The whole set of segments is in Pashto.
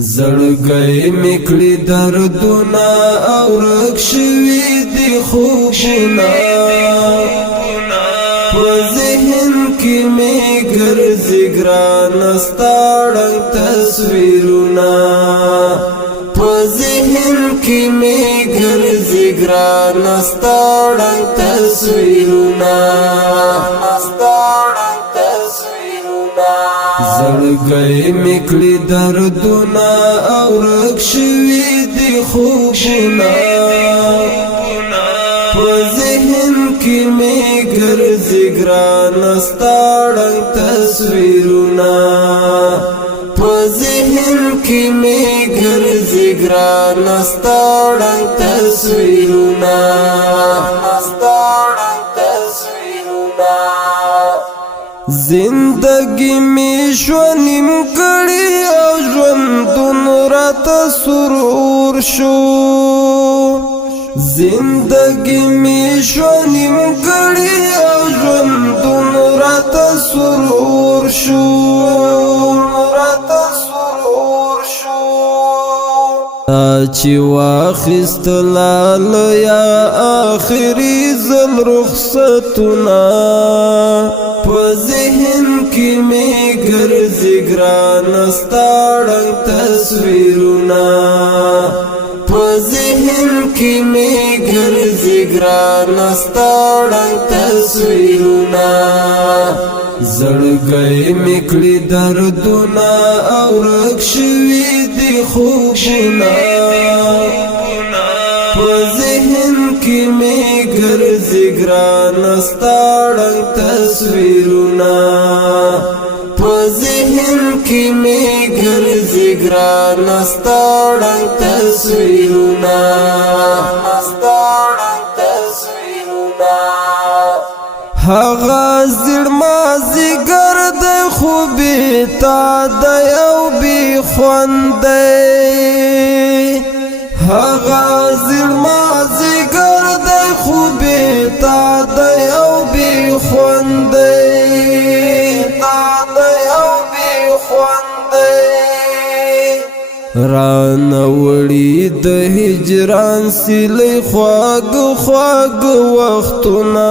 زړګی میکړي دردونه او ورک شوي دي خوبونه په ذهن کې مې ګرځي ګرانه ستا ړنګ تصویرونه په ذهن کې مې ګرځي ګرانه ستا ړنګ تصویرونه زړګی میکړي دردونه او ورک شوي دي خوبونه په ذهن کې مې ګرځي ګرانه ستا ړنګ تصویرونه په ذهن کې مې ګرځي ګرانه ستا ړنګ تصویرونه زندگی می شونیم کړي او ژوندون راته سرور شو زندگی می شونیم کړي او ژوندون راته سرور شو چې واخیستلال یا آخري ځل رخصتونه په ذهن کې مې ګرځي ګرانه ستا ړنګ تصویرونه په ذهن کې مې ګرځي ګرانه ستا ړنګ تصویرونه زړګی میکړي دردونه او ورک شوي دي خوبونه په ذهن کې مې ګرځي ګرانه ستا ړنګ تصویرونه په ذهن کې مې ګرځي ګرانه ستا ړنګ تصویرونه هغه زړ مازیګر د خوبې تا د یو بې خوندی هغه زړ مازیګر د خوبې تا د یو بې خوندی رانوړي د هجران سیلې خواږ خواږ وختونه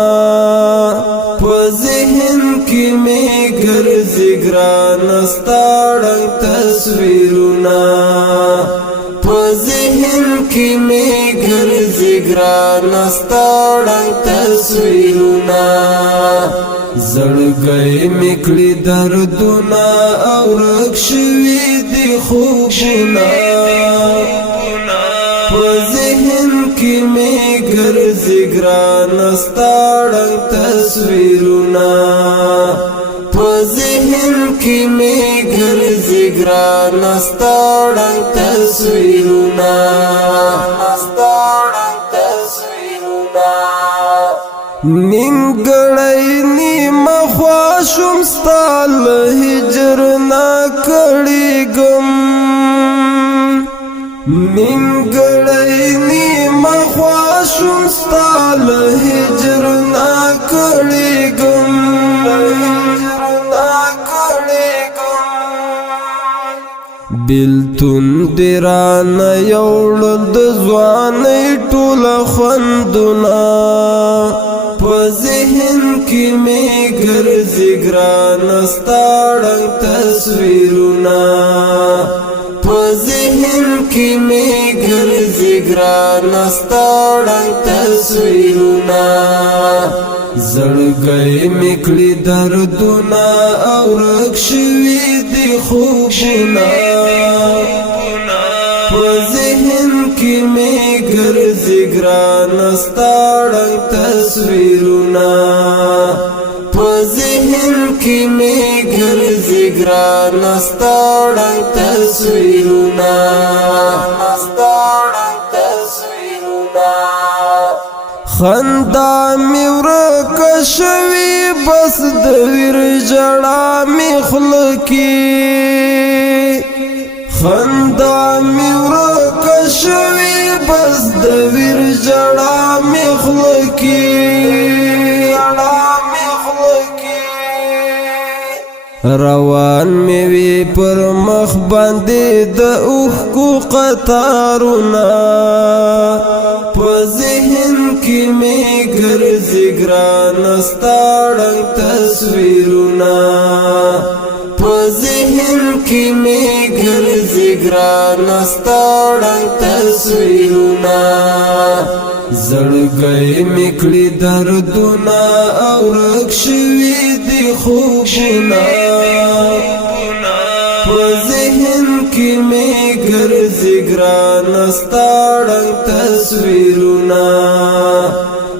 په ذهن کې مې ګرځي ګرانه ستا ړنګ تصویرونه په ذهن کې مې ګرځي ګرانه ستا ړنګ تصویرونه زړګی میکړي دردونه او ورک شوي دي خوبونه په ذهن کې مې ګرځي ګرانه ستا ړنګ تصویرونه په ذهن کې مې ګرځي ګرانه ستا ړنګ تصویرونه نیمګړی نیمه خوا شوم ستا له هجر نه کړېږم نیمګړی نیمه خوا شوم ستا له هجر نه کړېږم بیلتون دې رانه یوړل د ځوانۍ ټوله خوندونه په ذهن کې مې ګرځي ګرانه ستا ړنګ تصویرونه په ذهن کې مې ګرځي ګرانه ستا ړنګ تصویرونه زړګی میکړي دردونه او ورک شوي دي خوبونه په ذهن کې مې ګرځي ګرانه ستا ړنګ تصویرونه په ذهن کې مې ګرځي ګرانه ستا ړنګ تصویرونه خندا مې ورکه شوي بس د ویر ژړا مې خوله کې خندا مې ورکه شوي بس د ویر ژړا مې خوله کې روان می وی پر مخ باندې د اوښکو قطارونه په ذهن کې می ګرځي ګرانه ستا ړنګ تصویرونه په ذهن کې می ګرځي ګرانه ستا ړنګ تصویرونه زړګی می کړي دردونه او ورک شوي دي خوبونه په ذهن کې می ګرځي ګرانه ستا ړنګ تصویرونه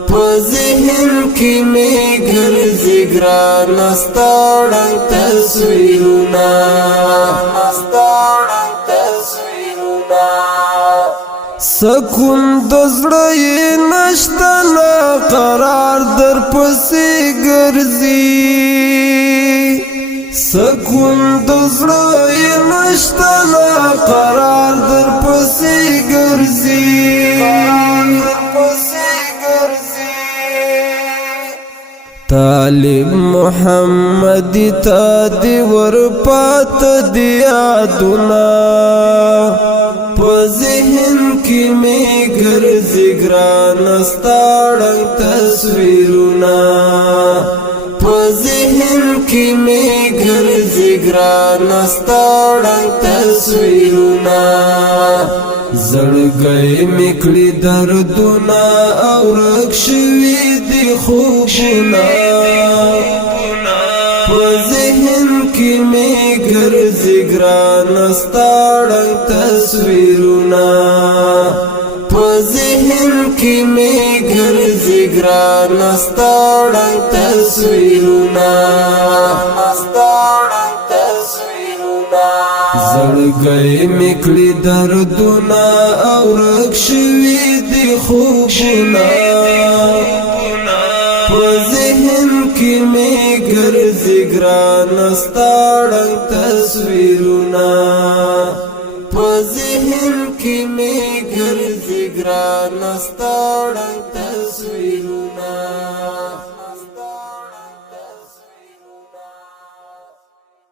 په ذهن کې می ګرځي ګرانه ستا ړنګ تصویرونه سکون د زړه نشته نه قرار در پسې ګرځي سکون د زړه نشته نه قرار در پسې ګرځي طالب محمدی تا دی ور پات دی یادونه په ذهن کې می ګرځي ګرانه ستا ړنګ تصویرونه په ذهن کې می ګرځي ګرانه ستا ړنګ تصویرونه زړګی می کړي دردونه او ورک شوي دي خوبونه په ذهن کې می ګرځي ګرانه ستا ړنګ تصویرونه په ذهن کې می ګرځي ګرانه ستا ړنګ تصویرونه زړګی می کړي دردونه او ورک شوي دي خوبونه په ذهن کې می ګرځي ګرانه ستا ړنګ تصویرونه په ذهن کې می ګرځي ګرانه ستا ړنګ تصویرونه